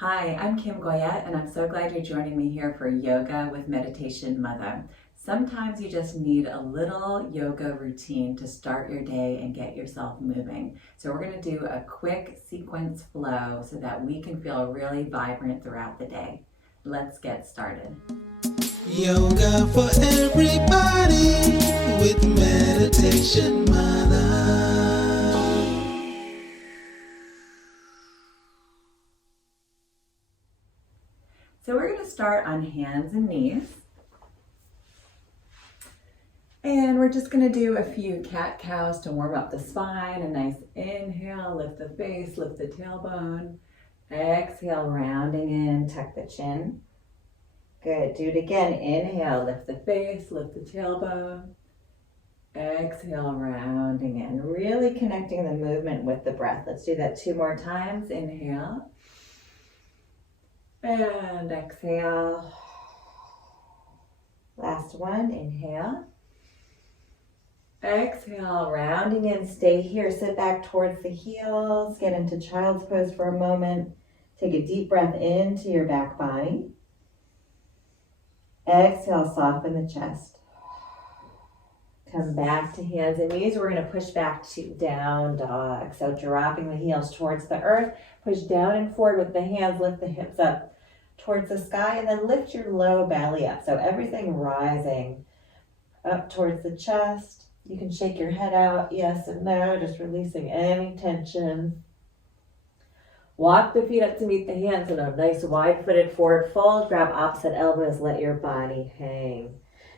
Hi, I'm Kim Goyette, and I'm so glad you're joining me here for Yoga with Meditation Mutha. Sometimes you just need a little yoga routine to start your day and get yourself moving. So we're going to do a quick sequence flow so that we can feel really vibrant throughout the day. Let's get started. Yoga for everybody with Meditation Mutha. So we're going to start on hands and knees. And we're just going to do a few cat-cows to warm up the spine. A nice inhale, lift the face, lift the tailbone. Exhale, rounding in, tuck the chin. Good. Do it again. Inhale, lift the face, lift the tailbone. Exhale, rounding in. Really connecting the movement with the breath. Let's do that 2 more times. Inhale. And exhale. Last one. Inhale. Exhale, rounding in. Stay here. Sit back towards the heels. Get into child's pose for a moment. Take a deep breath into your back body. Exhale, soften the chest. Come back to hands and knees. We're going to push back to down dog. So dropping the heels towards the earth. Push down and forward with the hands. Lift the hips up towards the sky and then lift your low belly up. So everything rising up towards the chest. You can shake your head out, yes and no, just releasing any tension. Walk the feet up to meet the hands in a nice wide-footed forward fold. Grab opposite elbows, let your body hang.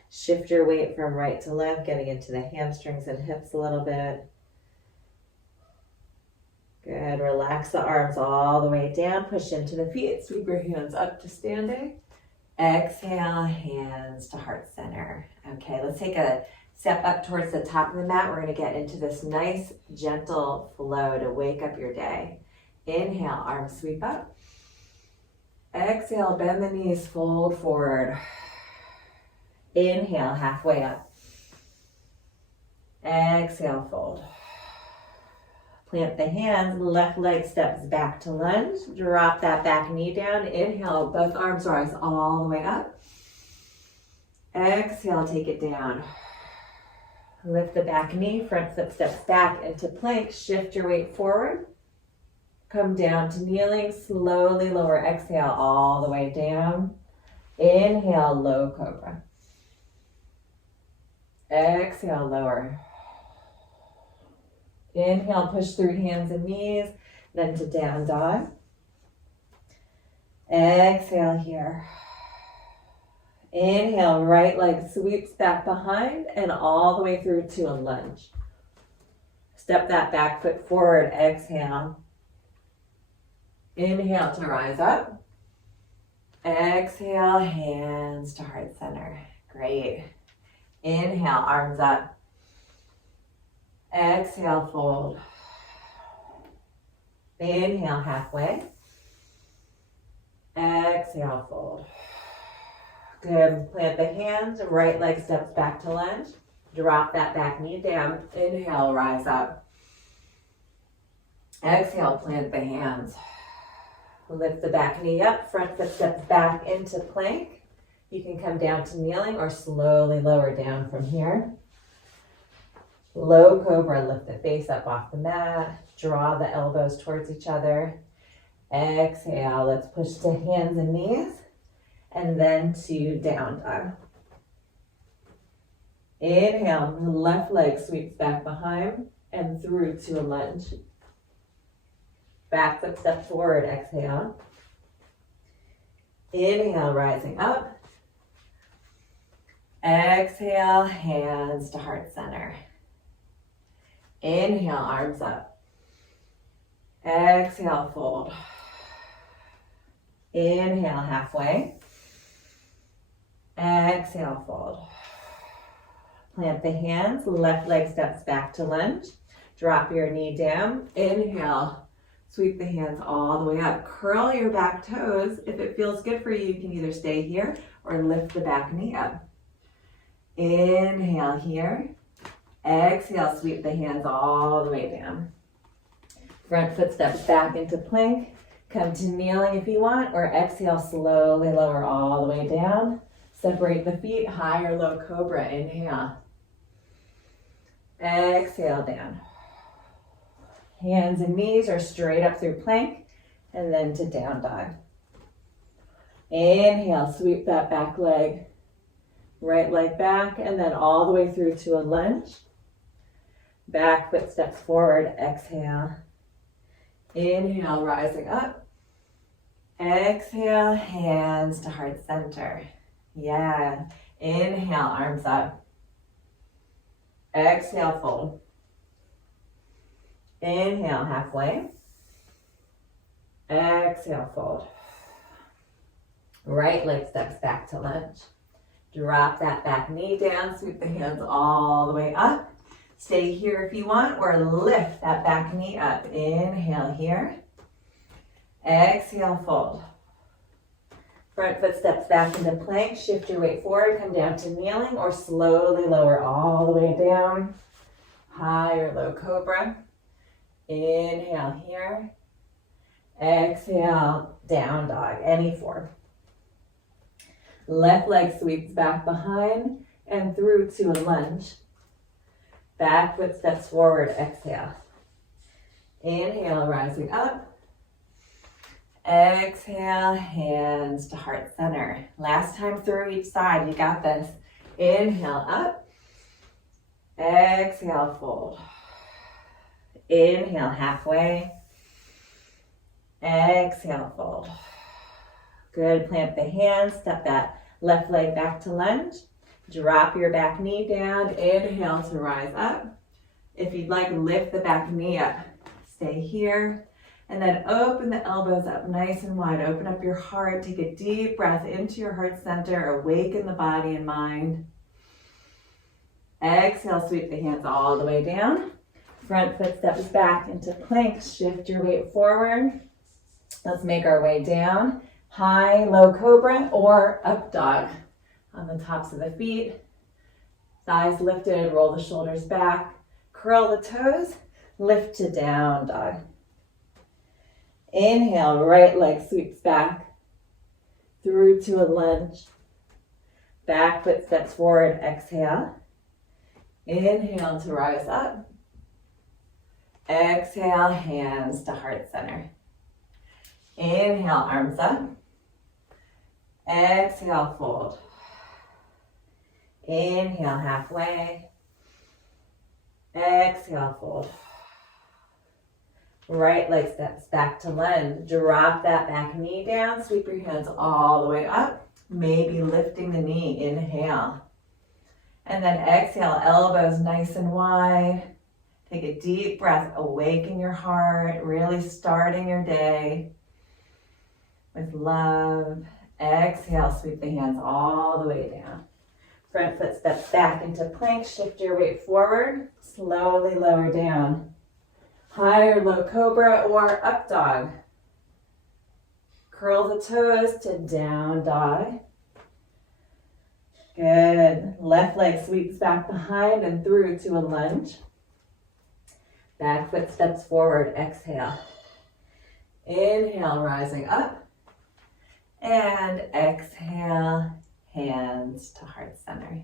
Shift your weight from right to left, getting into the hamstrings and hips a little bit. Good, relax the arms all the way down. Push into the feet, sweep your hands up to standing. Exhale, hands to heart center. Okay, let's take a step up towards the top of the mat. We're going to get into this nice, gentle flow to wake up your day. Inhale, arms sweep up. Exhale, bend the knees, fold forward. Inhale, halfway up. Exhale, fold. Plant the hands, left leg steps back to lunge. Drop that back knee down. Inhale, both arms rise all the way up. Exhale, take it down. Lift the back knee, front foot steps back into plank. Shift your weight forward. Come down to kneeling. Slowly lower. Exhale all the way down. Inhale, low cobra. Exhale, lower. Inhale, push through hands and knees, then to down dog. Exhale here. Inhale, right leg sweeps back behind and all the way through to a lunge. Step that back foot forward, exhale. Inhale to rise up. Exhale, hands to heart center. Great. Inhale, arms up. Exhale, fold. Inhale, halfway. Exhale, fold. Good. Plant the hands. Right leg steps back to lunge. Drop that back knee down. Inhale, rise up. Exhale, plant the hands. Lift the back knee up. Front foot steps back into plank. You can come down to kneeling or slowly lower down from here. Low cobra, lift the face up off the mat. Draw the elbows towards each other. Exhale, let's push to hands and knees. And then to down dog. Inhale, left leg sweeps back behind and through to a lunge. Back foot step forward, exhale. Inhale, rising up. Exhale, hands to heart center. Inhale, arms up. Exhale, fold. Inhale, halfway. Exhale, fold. Plant the hands, left leg steps back to lunge. Drop your knee down. Inhale, sweep the hands all the way up. Curl your back toes. If it feels good for you, you can either stay here or lift the back knee up. Inhale here. Exhale, sweep the hands all the way down. Front foot steps back into plank. Come to kneeling if you want, or exhale, slowly lower all the way down. Separate the feet, high or low cobra. Inhale. Exhale down. Hands and knees are straight up through plank, and then to down dog. Inhale, sweep that back leg, right leg back, and then all the way through to a lunge. Back foot steps forward, exhale. Inhale, rising up. Exhale, hands to heart center. Yeah. Inhale, arms up. Exhale, fold. Inhale, halfway. Exhale, fold. Right leg steps back to lunge. Drop that back knee down, sweep the hands all the way up. Stay here if you want, or lift that back knee up. Inhale here. Exhale, fold. Front foot steps back into plank. Shift your weight forward, come down to kneeling, or slowly lower all the way down. High or low cobra. Inhale here. Exhale, down dog, any form. Left leg sweeps back behind and through to a lunge. Back foot steps forward, exhale. Inhale, rising up. Exhale, hands to heart center. Last time through each side, you got this. Inhale, up. Exhale, fold. Inhale, halfway. Exhale, fold. Good, plant the hands, step that left leg back to lunge. Drop your back knee down, inhale to rise up. If you'd like, lift the back knee up. Stay here, and then open the elbows up nice and wide. Open up your heart, take a deep breath into your heart center, awaken the body and mind. Exhale, sweep the hands all the way down. Front foot steps back into plank, shift your weight forward. Let's make our way down. High, low cobra, or up dog. On the tops of the feet, thighs lifted, roll the shoulders back, curl the toes, lift to down dog. Inhale, right leg sweeps back, through to a lunge. Back foot steps forward, exhale. Inhale to rise up. Exhale, hands to heart center. Inhale, arms up. Exhale, fold. Inhale, halfway. Exhale, fold. Right leg steps back to lunge. Drop that back knee down. Sweep your hands all the way up. Maybe lifting the knee. Inhale. And then exhale, elbows nice and wide. Take a deep breath. Awaken your heart. Really starting your day with love. Exhale, sweep the hands all the way down. Front foot steps back into plank. Shift your weight forward. Slowly lower down. High or low cobra or up dog. Curl the toes to down dog. Good. Left leg sweeps back behind and through to a lunge. Back foot steps forward. Exhale. Inhale, rising up. And exhale, hands to heart center.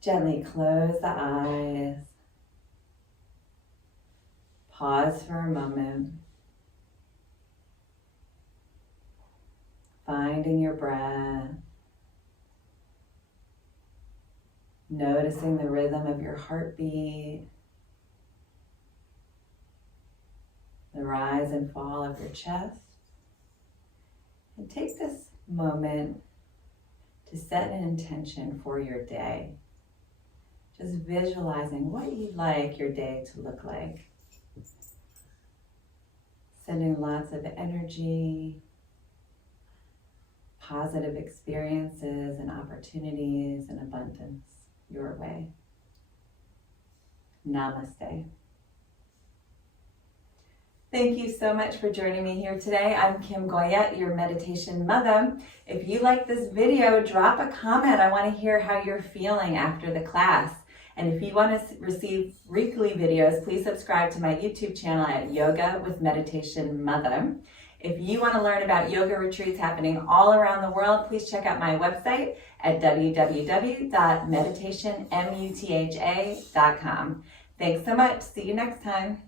Gently close the eyes. Pause for a moment. Finding your breath. Noticing the rhythm of your heartbeat. The rise and fall of your chest. And take this moment to set an intention for your day. Just visualizing what you'd like your day to look like. Sending lots of energy, positive experiences and opportunities and abundance your way. Namaste. Thank you so much for joining me here today. I'm Kim Goyette, your Meditation Mutha. If you like this video, drop a comment. I want to hear how you're feeling after the class. And if you want to receive weekly videos, please subscribe to my YouTube channel at Yoga with Meditation Mutha. If you want to learn about yoga retreats happening all around the world, please check out my website at www.meditationmutha.com. Thanks so much. See you next time.